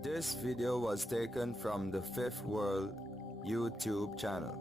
This video was taken from the Fifth World YouTube channel.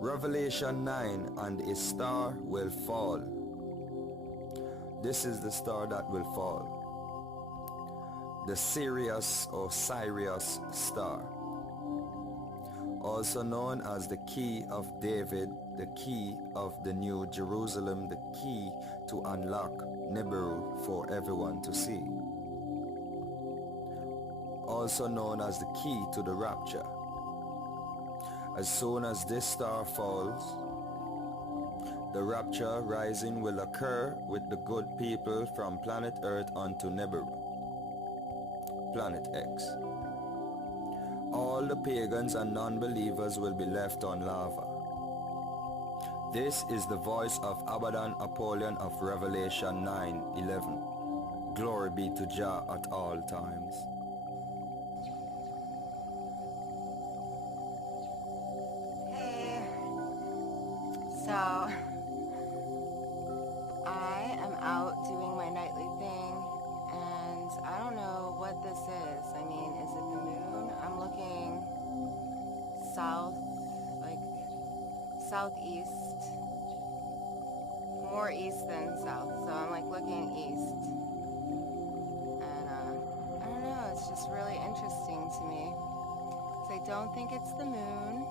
Revelation 9, and a star will fall. This is the star that will fall. The Sirius or Sirius star. Also known as the Key of David, the Key of the New Jerusalem, the key to unlock Nibiru for everyone to see. Also known as the key to the rapture. As soon as this star falls, the rapture rising will occur with the good people from planet Earth onto Nibiru, planet X. All the pagans and non-believers will be left on lava. This is the voice of Abaddon Apollyon of Revelation 9:11. Glory be to Jah at all times. So, I am out doing my nightly thing, and I don't know what this is. I mean, is it the moon? I'm looking south, like southeast, more east than south, so I'm like looking east. And I don't know, it's just really interesting to me. So I don't think it's the moon.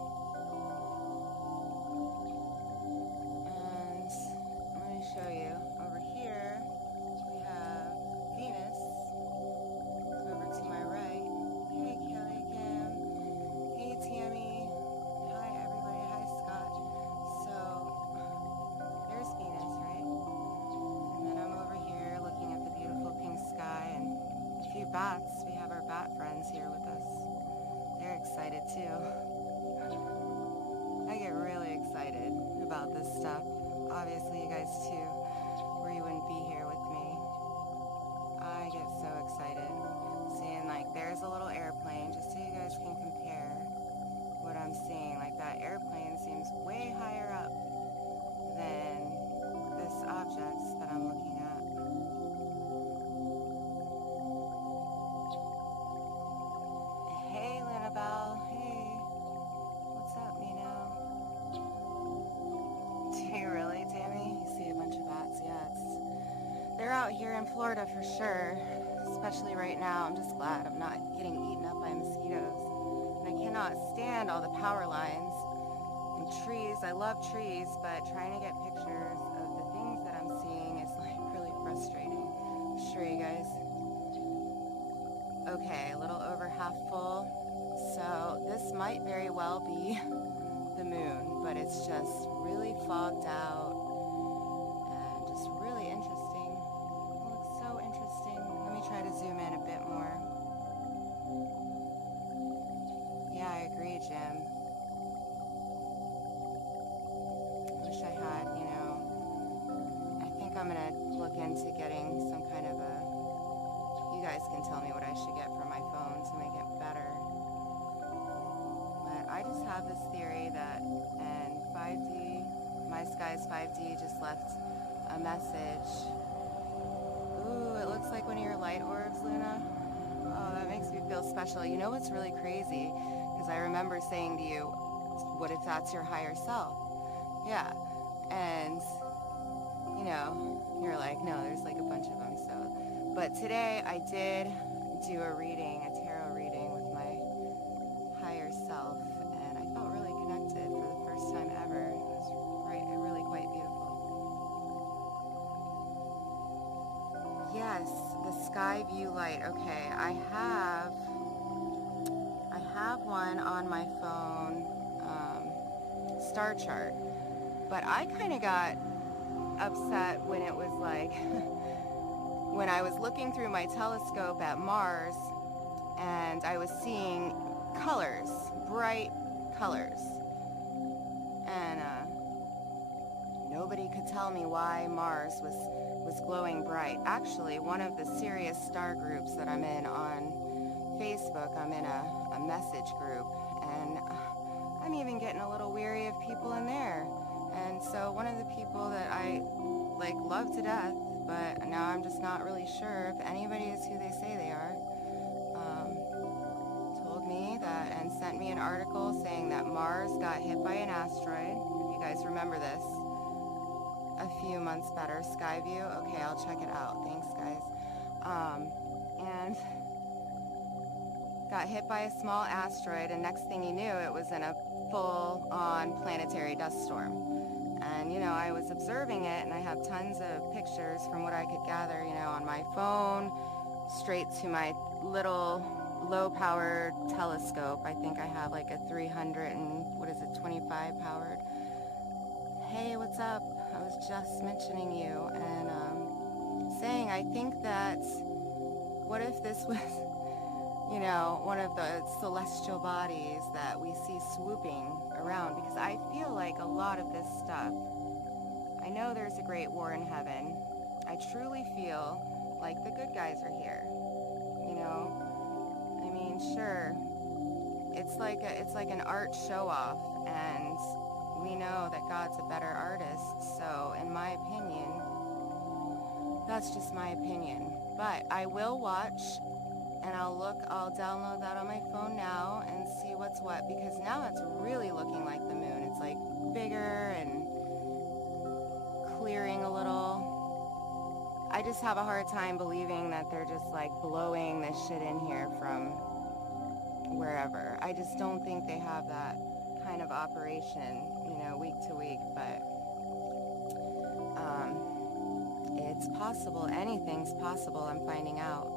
Show you over here we have Venus over to my right. Hey Kelly Kim, hey Tammy, hi everybody, hi Scott. So there's Venus, right? And then I'm over here looking at the beautiful pink sky and a few bats. We have our bat friends here with us. They're excited too. I get really excited about this stuff. Obviously you guys too, or you wouldn't be here with me. I get so excited seeing, like, there's a little airplane, just so you guys can compare what I'm seeing. Like, that airplane seems way higher up than this object that I'm looking at. Hey Linabelle, hey, what's up Nino? Do you really, Tammy? You see a bunch of bats? Yeah, they're out here in Florida for sure, especially right now. I'm just glad I'm not getting eaten up by mosquitoes. And I cannot stand all the power lines and trees. I love trees, but trying to get pictures of the things that I'm seeing is like really frustrating. I'm sure you guys. Okay, a little over half full. So this might very well be the moon, but it's just really fogged out and just really interesting. It looks so interesting. Let me try to zoom in a bit more. Yeah, I agree, Jim. Wish I had, I think I'm gonna look into getting some kind of a, you guys can tell me what I should get for my phone to make it better. But I just have this theory that, and 5D, My Skies 5D just left a message. Ooh, it looks like one of your light orbs, Luna. Oh, that makes me feel special. You know what's really crazy? Because I remember saying to you, what if that's your higher self? Yeah, and, you're like, no, there's like a bunch of them, so. But today I did do a reading, a tarot reading with my higher self, and I felt really connected for the first time ever. It was really quite beautiful. Yes, the sky view light. Okay, I have one on my phone, star chart, but I kind of got upset when it was like when I was looking through my telescope at Mars and I was seeing colors, bright colors, and nobody could tell me why Mars was glowing bright. Actually, one of the Sirius star groups that I'm in on Facebook, I'm in a message group, and I'm even getting a little weary of people in there. And so one of the people that I love to death, but now I'm just not really sure if anybody is who they say they are. an article saying that Mars got hit by an asteroid. If you guys remember this, a few months better. Skyview. Okay, I'll check it out. Thanks, guys. And got hit by a small asteroid, and next thing you knew, it was in a full-on planetary dust storm. And, you know, I was observing it, and I have tons of pictures from what I could gather, you know, on my phone, straight to my little low-powered telescope. I think I have like a 325 powered. Hey, what's up? I was just mentioning you and saying I think that what if this was, you know, one of the celestial bodies that we see swooping around, because I feel like a lot of this stuff, I know there's a great war in heaven. I truly feel like the good guys are here, you know. I mean, sure, it's like an art show-off, and we know that God's a better artist, so in my opinion, that's just my opinion. But I will watch, and I'll download that on my phone now and see what's what, because now it's really looking like the moon. It's like bigger and clearing a little. I just have a hard time believing that they're just like blowing this shit in here from wherever. I just don't think they have that kind of operation, you know, week to week, but it's possible. Anything's possible, I'm finding out.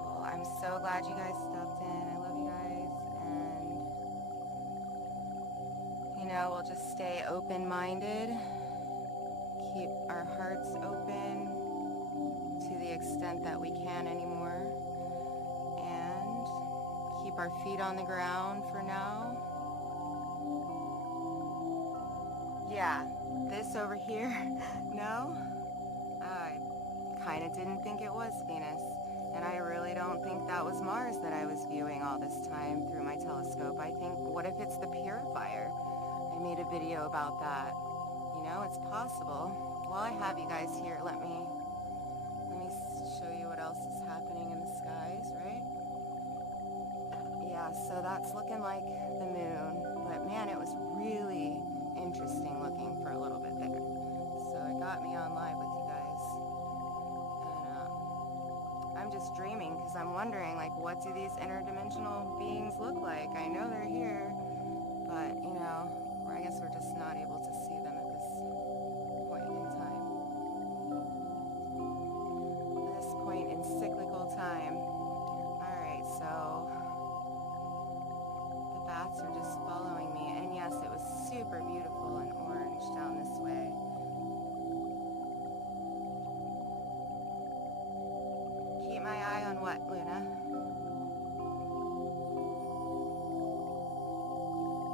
Well, I'm so glad you guys stopped in. I love you guys, and you know, we'll just stay open-minded, keep our hearts open to the extent that we can anymore, and keep our feet on the ground for now. Yeah, this over here, no? I kind of didn't think it was Venus, and I really don't think that was Mars that I was viewing all this time through my telescope. I think, what if it's the purifier? I made a video about that. You know, it's possible. While I have you guys here, let me show you what else is happening in the skies, right? Yeah, so that's looking like the moon, but man, it was really interesting looking for a little bit there. So it got me on live with you guys, and I'm just dreaming because I'm wondering, like, what do these interdimensional beings look like? I know they're here, but you know, or I guess we're just not able to see them at this point in time. This point in cyclical time. All right, so the bats are just following me, and yes, it was super beautiful and orange down this way. Keep my eye on what, Luna?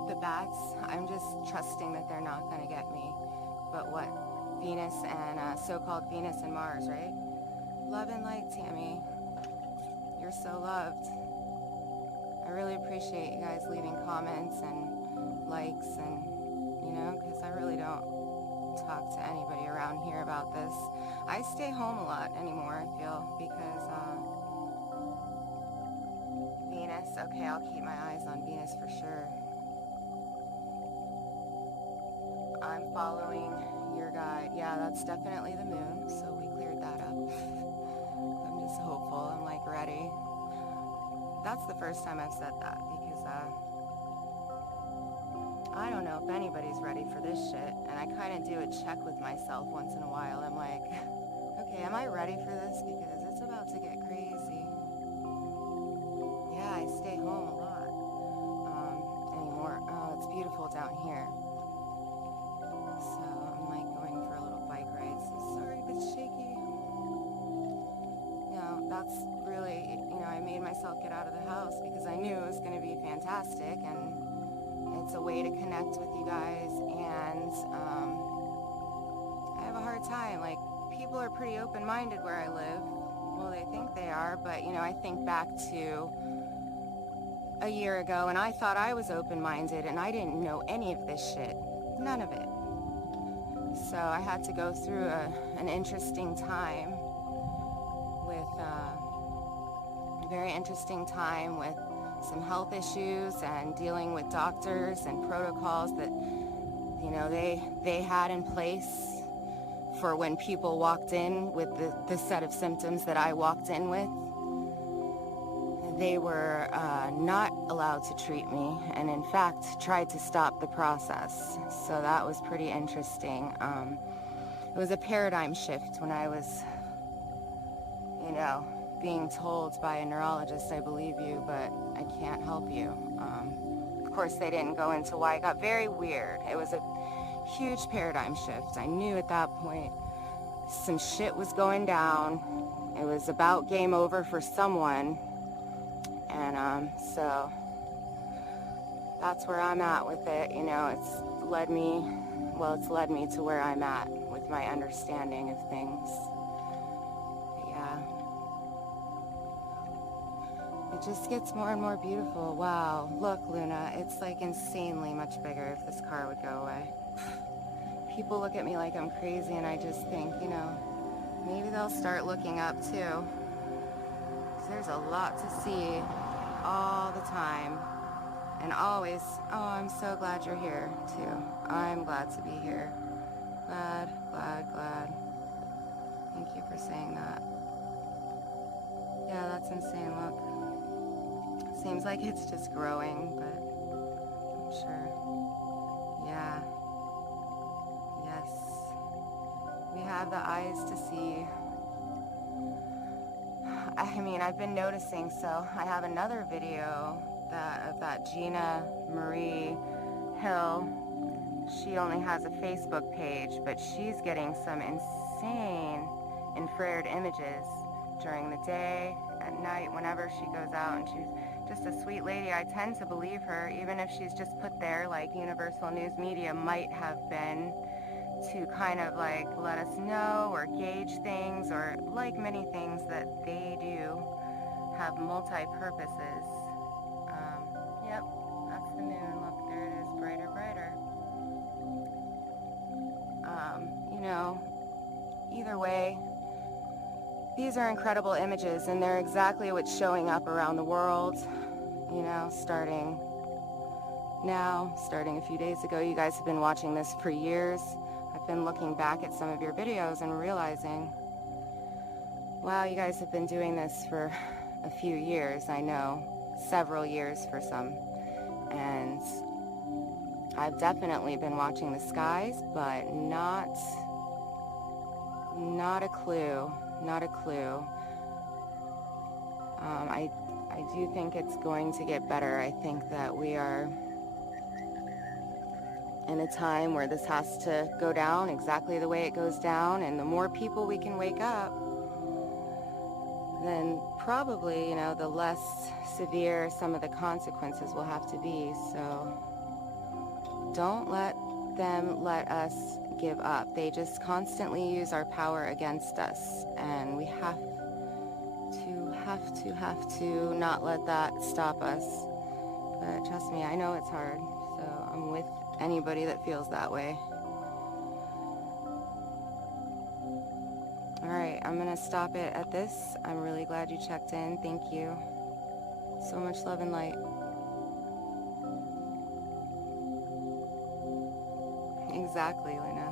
The bats? I'm just trusting that they're not going to get me. But what? Venus and so-called Venus and Mars, right? Love and light, Tammy. You're so loved. I really appreciate you guys leaving comments and likes, and you know, because I really don't talk to anybody around here about this. I stay home a lot anymore, I feel, because Venus, okay, I'll keep my eyes on Venus for sure. I'm following your guide. Yeah, that's definitely the moon, so we cleared that up. I'm just hopeful, I'm like ready. That's the first time I've said that, because I don't know if anybody's ready for this shit, and I kind of do a check with myself once in a while. I'm like, okay, am I ready for this? Because it's about to get crazy. Yeah, I stay home a lot anymore. Oh, it's beautiful down here. So I'm like going for a little bike ride. So sorry if it's shaky. No, that's really, you know, I made myself get out of the house because I knew it was going to be fantastic, and it's a way to connect with you guys, and I have a hard time. Like, people are pretty open-minded where I live. Well, they think they are, but, you know, I think back to a year ago, and I thought I was open-minded, and I didn't know any of this shit. None of it. So I had to go through an interesting time with, very interesting time with some health issues and dealing with doctors and protocols that, you know, they had in place for when people walked in with the set of symptoms that I walked in with. They were not allowed to treat me, and in fact tried to stop the process. So that was pretty interesting. It was a paradigm shift when I was, you know, being told by a neurologist, I believe you, but I can't help you. Of course, they didn't go into why. It got very weird. It was a huge paradigm shift. I knew at that point some shit was going down. It was about game over for someone. And so that's where I'm at with it. You know, it's led me to where I'm at with my understanding of things. But yeah. It just gets more and more beautiful. Wow. Look, Luna, it's like insanely much bigger if this car would go away. People look at me like I'm crazy, and I just think, you know, maybe they'll start looking up too. 'Cause there's a lot to see all the time. And always, oh, I'm so glad you're here too. I'm glad to be here. Glad, glad, glad. Thank you for saying that. Yeah, that's insane, look. Seems like it's just growing, but I'm sure. Yeah. Yes. We have the eyes to see. I mean, I've been noticing, so I have another video of that Gina Marie Hill. She only has a Facebook page, but she's getting some insane infrared images during the day, at night, whenever she goes out, and she's just a sweet lady. I tend to believe her, even if she's just put there like Universal News Media might have been, to kind of like let us know or gauge things, or like many things that they do have multi-purposes. Yep, that's the moon. Look, there it is, brighter, brighter. You know, either way, these are incredible images, and they're exactly what's showing up around the world, you know, starting now, starting a few days ago. You guys have been watching this for years. I've been looking back at some of your videos and realizing, wow, you guys have been doing this for a few years. I know, several years for some. And I've definitely been watching the skies, but not a clue. Not a clue. I do think it's going to get better. I think that we are in a time where this has to go down exactly the way it goes down, and the more people we can wake up, then probably, you know, the less severe some of the consequences will have to be. So don't let them let us give up. They just constantly use our power against us, and we have to not let that stop us. But trust me, I know it's hard, so I'm with anybody that feels that way. Alright, I'm gonna stop it at this. I'm really glad you checked in. Thank you. So much love and light. Exactly, Luna.